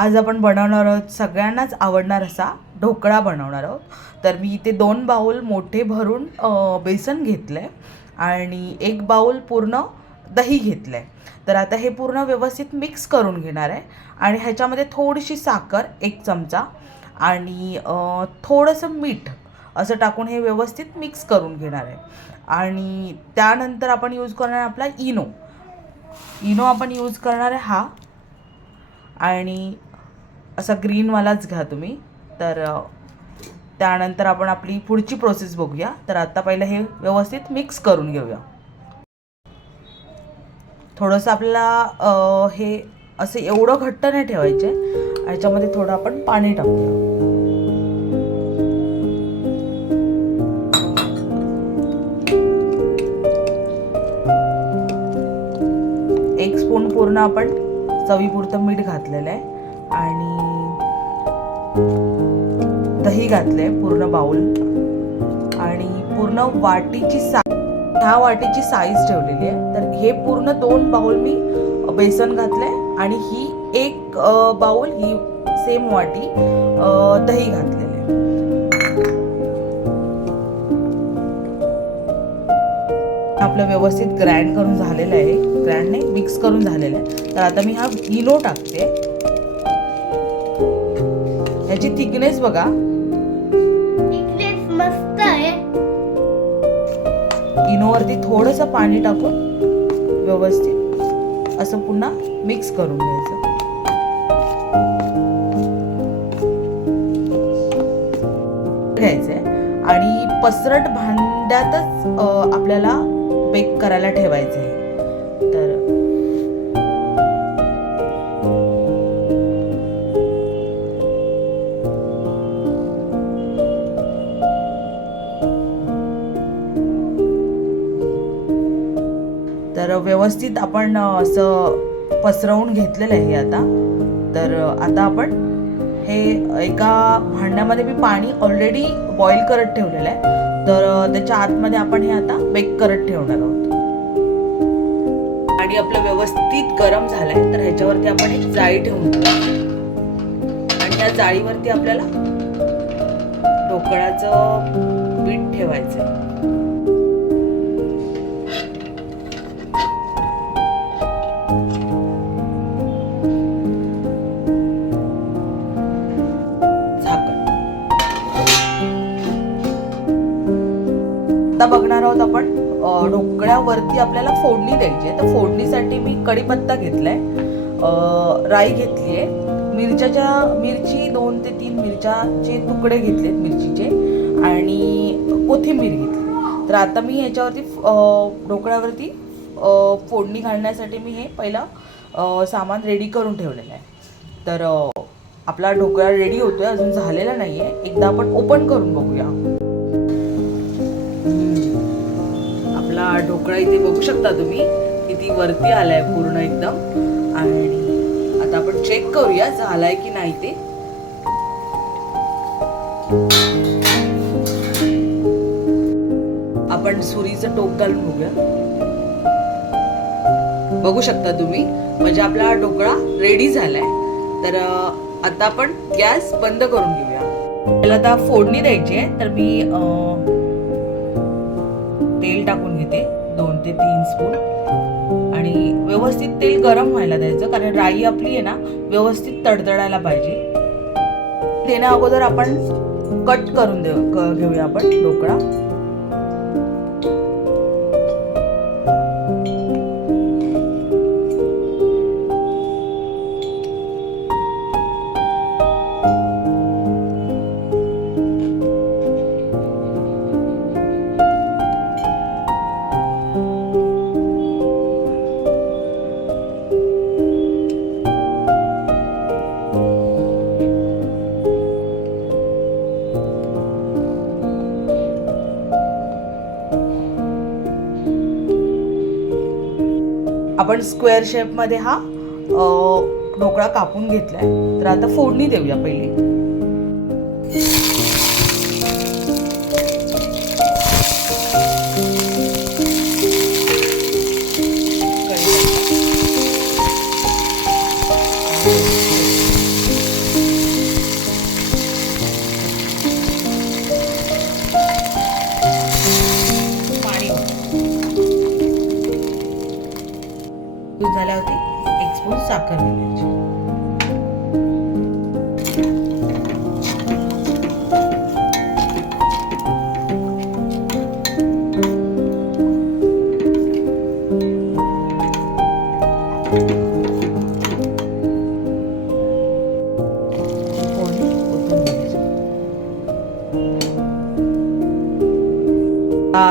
आज आपण बनवणार आहोत सगळ्यांनाच आवडणार असा ढोकळा बनवणार आहोत। तर मी इथे 2 बाउल मोठे भरून बेसन घेतले आणि 1 बाउल पूर्ण दही घेतले। तर आता हे पूर्ण व्यवस्थित मिक्स करून घेणार आहे आणि ह्याच्यामध्ये थोडीशी साखर 1 चमचा आणि थोडंसं मीठ असं टाकून हे व्यवस्थित मिक्स करून घेणार आहे। आणि त्यानंतर आपण यूज करणार आहे आपला इनो आपण यूज करणार आहे हा, आणि असा ग्रीनवालाच घ्या तुम्ही। तर त्यानंतर आपण आपली पुढची प्रोसेस बघूया। तर आता पहिलं हे व्यवस्थित मिक्स करून घेऊया। थोडंसं आपल्याला हे असं एवढं घट्ट नाही ठेवायचे, ह्याच्यामध्ये थोडं आपण पाणी टाकूया। एक स्पून पूर्ण आपण चवीपुरतं मीठ घातलेलं आहे आणि दही घातले पूर्ण बाउल आणि पूर्ण वाटीची ह्या वाटीची साईज ठेवलेली आहे। तर हे पूर्ण 2 बाउल मी बेसन घातले आणि ही 1 बाउल ही सेम वाटी दही घातलेले आहे। आपलं व्यवस्थित ग्राइंड करून झालेलं आहे, ग्राइंड नाही मिक्स करून झालेलं आहे। तर आता मी हा इनो टाकते। याची थिकनेस बघा, थिकनेस मस्त आहे। इनोवरती थोडंसं पाणी टाकून व्यवस्थित असं पुन्हा मिक्स करून घ्यायचं। आणि पसरट भांड्यातच आपल्याला बेक करायला ठेवायचं आहे। तर व्यवस्थित आपण असं पसरवून घेतलेलं आहे आता। तर आता आपण हे एका भांड्यामध्ये मी पाणी ऑलरेडी बॉईल करत ठेवलेलं आहे। तर त्याच्या आतमध्ये आपण हे आता बेक करत ठेवणार आहोत। आणि आपलं व्यवस्थित गरम झालंय, तर ह्याच्यावरती आपण एक जाळी ठेवून देऊ आणि या जाळीवरती आपल्याला ढोकळ्याचं पीठ ठेवायचं। आता बघणार आहोत आपण ढोकळ्यावरती आपल्याला फोडणी द्यायची आहे। तर फोडणीसाठी मी कढीपत्ता घेतलाय, राई घेतली आहे, मिरची 2 ते 3 मिरच्याचे तुकडे घेतलेत मिरचीचे आणि कोथिंबीर घेतली। तर आता मी ह्याच्यावरती ढोकळ्यावरती फोडणी घालण्यासाठी मी हे पहिलं सामान रेडी करून ठेवलेलं आहे। तर आपला ढोकळा रेडी होतोय, अजून झालेला नाहीये। एकदा आपण ओपन करून बघूया। आपला ढोकळा इथे बघू शकता तुम्ही किती वरती आलाय पूर्ण एकदम। आणि आता आपण चेक करूया झालाय की नाही ते। आपण सुरीचं टोक घालून बघूया। बघू शकता तुम्ही, म्हणजे आपला ढोकळा रेडी झालाय। तर आता आपण गॅस बंद करून घेऊया। त्याला आता फोडणी द्यायची आहे। तर मी तेल टाकून घेते 2 ते 3 स्पून आणि व्यवस्थित तेल गरम व्हायला द्यायचं, कारण राई आपली आहे ना व्यवस्थित तडतडायला पाहिजे। देण्या अगोदर आपण कट करून घेऊया आपण ढोकळा। आपण स्क्वेअर शेप मध्ये हा ढोकळा कापून घेतलाय। तर आता फोडणी देऊया पहिली।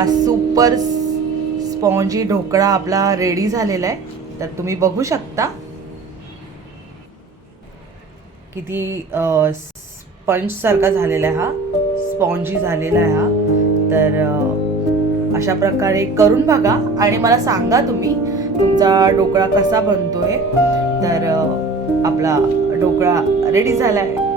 सुपर स्पॉन्जी ढोकळा आपला रेडी झालेला आहे. तर तुम्ही बघू शकता किती स्पंजसारखा झालेला आहे हा, स्पॉन्जी झालेला आहे हा. तर अशा प्रकारे करून बघा आणि मला सांगा तुम्ही तुमचा ढोकळा कसा बनतोय. तर आपला ढोकळा रेडी झाला आहे.